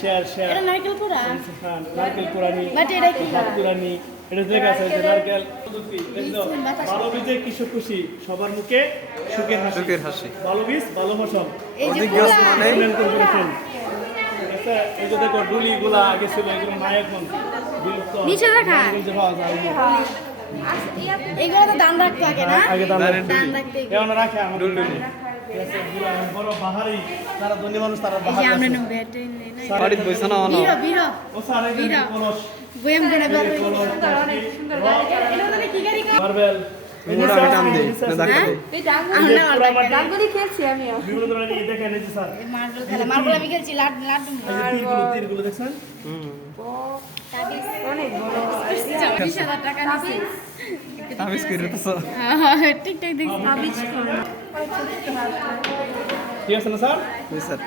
Share share এটা নারকেল পোড়া নারকেল কোরআনি বাট এটা কি কোরআনি এটা দেখা আছে নারকেল ভালো বীজে কৃষক খুশি সবার মুখে সুখের হাসি ভালো বীজ ভালো ফসল এই যে এই যে দেখো ডুলি গুলা আগে ছিল এগুলো নাই এখন বিলুপ্ত নিচে দেখা এগুলো তো দাম রাখতে আগে না আগে দাম রাখতে কেমন রাখে আমার ডুলি বড় বাহারি তারা ধনী মানুষ তারা বাহারি আমরা নেব এটা বাড়ি বইছ না না বিরো বিরো ও সারে কলস বয়াম করে বার সুন্দর এটা তো কি গাড়ি মার্বেল মোড়া দাম দে না দেখা দে আমরা ডালগুলি খেয়েছি আমিও বিভিন্ন ধরনের এই দেখেন এই যে স্যার মার্বেল খেলা মার্বেল আমি খেলছি লাড তীরগুলো দেখছেন অনেক বড় 20,000 টাকা নিছে তাবিজ করে তো টিকটক দেখছি আবিজ ঠিক আছে না স্যার স্যার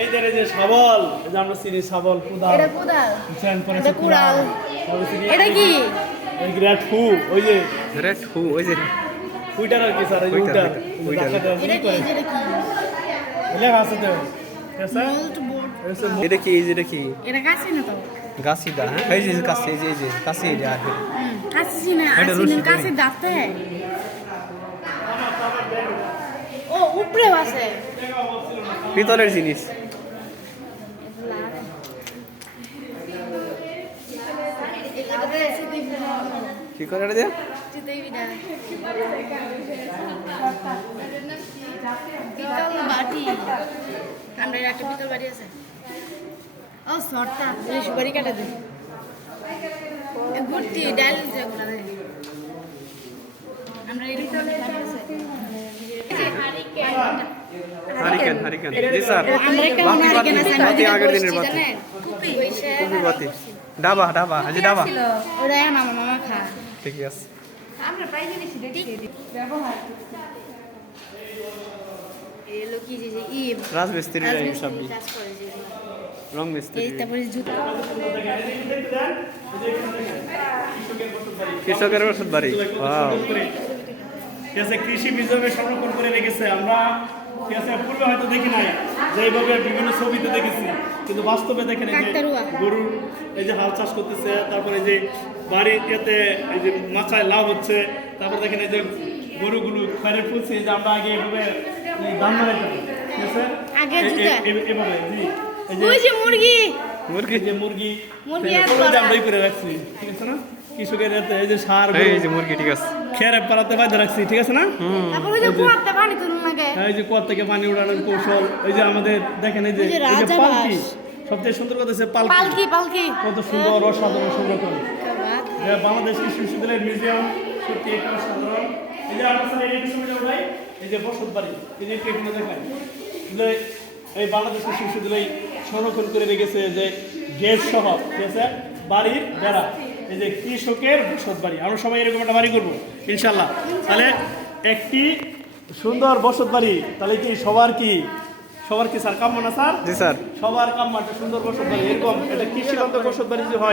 এই যে শাবল এই যে আমরা চিনি শাবল কুদাল এটা কোদাল বুঝছেন পরে এটা কুড়াল তারপরে চিনি এটা কি এই গ্রেট ফু ওই যে রেড হু ওই যে উইটার আর কি স্যার এই উইটার, উইটার উইটার। এটা কি এটা কি লেখা আছে তো ঠিক আছে মোল্ড বোর্ড এটা কি এই যে এটা কি এটা কাছে না তো গাছিদা হ্যাঁ এই যে কাছে এই যে কাছে এই যে আর কাছে না এটা আসলে রশি কাছে দাঁতে ও উপরে আছে পিতলের জিনিস কি করে এটা দিয়া পিতল বাটি আমরা একটা পিতল বাটি আছে ও সরটা সুপারি কাটা দে গুটি ডাল যেগুলো দেয় আমরা এই পিতল বাটি আছে হারিকেন জি স্যার আমরা একটা বাতি হারিকেন আছে বাতি আগের দিনের বাতি জানেন কুপি কুপি বাতি ডাবা এই যে ডাবা ওরা মামা মামা খা ঠিক আছে আমরা প্রায় জিনিস দেখি ব্যবহার এলো কি যে ই রাজমিস্ত্রি সব কাজ করে যে রং মিস্ত্রি এই তারপরে জুতো কৃষকের ওষুধ বাড়ি ওয়াও ঠিক আছে কৃষি বিভাগে সংরক্ষণ করে রেখেছে আমরা ঠিক আছে পূর্বে হয়তো দেখি নাই যেভাবে বিভিন্ন ছবিতে দেখেছি কিন্তু বাস্তবে দেখেন এই যে কাকতারুয়া। গরুর এই যে হাল চাষ করতেছে তারপরে এই যে বাড়িতে এই যে মাছায় লাভ হচ্ছে তারপর দেখেন এই যে গরুগুলো খয়ের ফুলছে যে আমরা আগে এভাবে দাম বানাইতাম ঠিক আছে আগে জুতা। এভাবে জি এই ওই যে মুরগি মুরগি যে মুরগি মুরগি আর ওগুলো যে করা। আমরা করে রাখছি ঠিক আছে না কৃষকের এতে এই যে সার এই যে মুরগি ঠিক আছে খেরে পালাতে বাধ্য রাখছি ঠিক আছে না তারপর ওই যে কুয়াতে পানি তুলুন লাগে এই যে কুয়ার থেকে পানি উড়ানোর কৌশল এই যে আমাদের দেখেন এই যে এই যে এই যে রাজা পালকি বাস। সবচেয়ে সুন্দর কথা হচ্ছে পালকি পালকি পালকি কত সুন্দর অসাধারণ সংরক্ষণ যে বাংলাদেশ কৃষি বিশ্ববিদ্যালয়ের মিউজিয়াম সত্যি একটা সাধারণ এই যে আমরা স্যার এই বিশ্ববিদ্যালয় উঠাই এই যে বসত বাড়ি এই যে এখানে দেখায় যে এই বাংলাদেশ কৃষি বিশ্ববিদ্যালয় সংরক্ষণ করে রেখেছে যে গ্যাস সহ ঠিক আছে বাড়ির বেড়া এই যে কৃষকের বসত বাড়ি আমরা সবাই এরকম একটা বাড়ি করবো ইনশাল্লাহ তাহলে একটি সুন্দর বসত বাড়ি তাহলে কি সবার কি স্যার কাম্য না স্যার জি স্যার সবার কাম্য একটা সুন্দর বসত বাড়ি এরকম এটা কৃষিবন্ধ বসত বাড়ি যে হয়